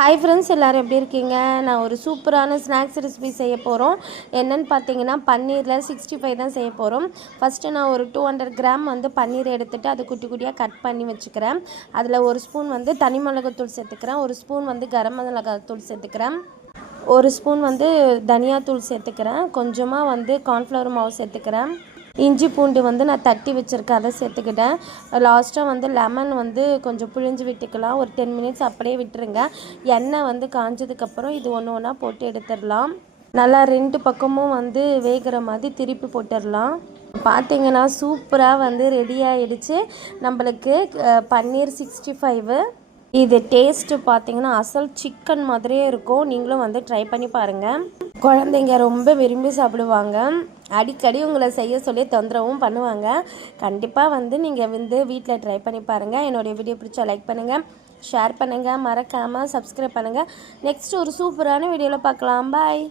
Hi friends, எல்லோரும் எப்படி இருக்கீங்க? நான் ஒரு சூப்பரான ஸ்நாக்ஸ் ரெசிபி செய்ய போகிறோம். என்னென்னு பார்த்தீங்கன்னா, பன்னீரில் 65 தான் செய்ய போகிறோம். ஃபஸ்ட்டு நான் ஒரு 200 கிராம் பன்னீர் எடுத்துகிட்டு அதை குட்டி குட்டியாக கட் பண்ணி வச்சுக்கிறேன். அதில் ஒரு ஸ்பூன் தனி மிளகாத்தூள் சேர்த்துக்கிறேன், ஒரு ஸ்பூன் கரம் மிளகாத்தூள் சேர்த்துக்கிறேன், ஒரு ஸ்பூன் தனியாத்தூள் சேர்த்துக்கிறேன், கொஞ்சமாக கார்ன்ஃப்ளவர் மாவு சேர்த்துக்கிறேன், இஞ்சி பூண்டு நான் தட்டி வச்சுருக்கேன், அதை சேர்த்துக்கிட்டேன். லாஸ்ட்டாக லெமன் கொஞ்சம் புழிஞ்சு விட்டுக்கலாம். ஒரு 10 மினிட்ஸ் அப்படியே விட்டுருங்க. எண்ணெய் காஞ்சதுக்கப்புறம் இது ஒன்று ஒன்றா போட்டு எடுத்துடலாம். நல்லா 2 பக்கமும் வேகிற மாதிரி திருப்பி போட்டுடலாம். பார்த்திங்கன்னா சூப்பராக ரெடி ஆகிடுச்சு நம்மளுக்கு பன்னீர் 65. இது டேஸ்ட்டு பார்த்திங்கன்னா அசல் சிக்கன் மாதிரியே இருக்கும். நீங்களும் ட்ரை பண்ணி பாருங்கள். குழந்தைங்க ரொம்ப விரும்பி சாப்பிடுவாங்க. அடிக்கடி உங்களை செய்ய சொல்லி தொந்தரவும் பண்ணுவாங்க. கண்டிப்பாக நீங்கள் வீட்டில் ட்ரை பண்ணி பாருங்கள். என்னுடைய வீடியோ பிடிச்சா லைக் பண்ணுங்கள், ஷேர் பண்ணுங்கள், மறக்காமல் சப்ஸ்கிரைப் பண்ணுங்கள். நெக்ஸ்ட் ஒரு சூப்பரான வீடியோவில் பார்க்கலாம். பாய்.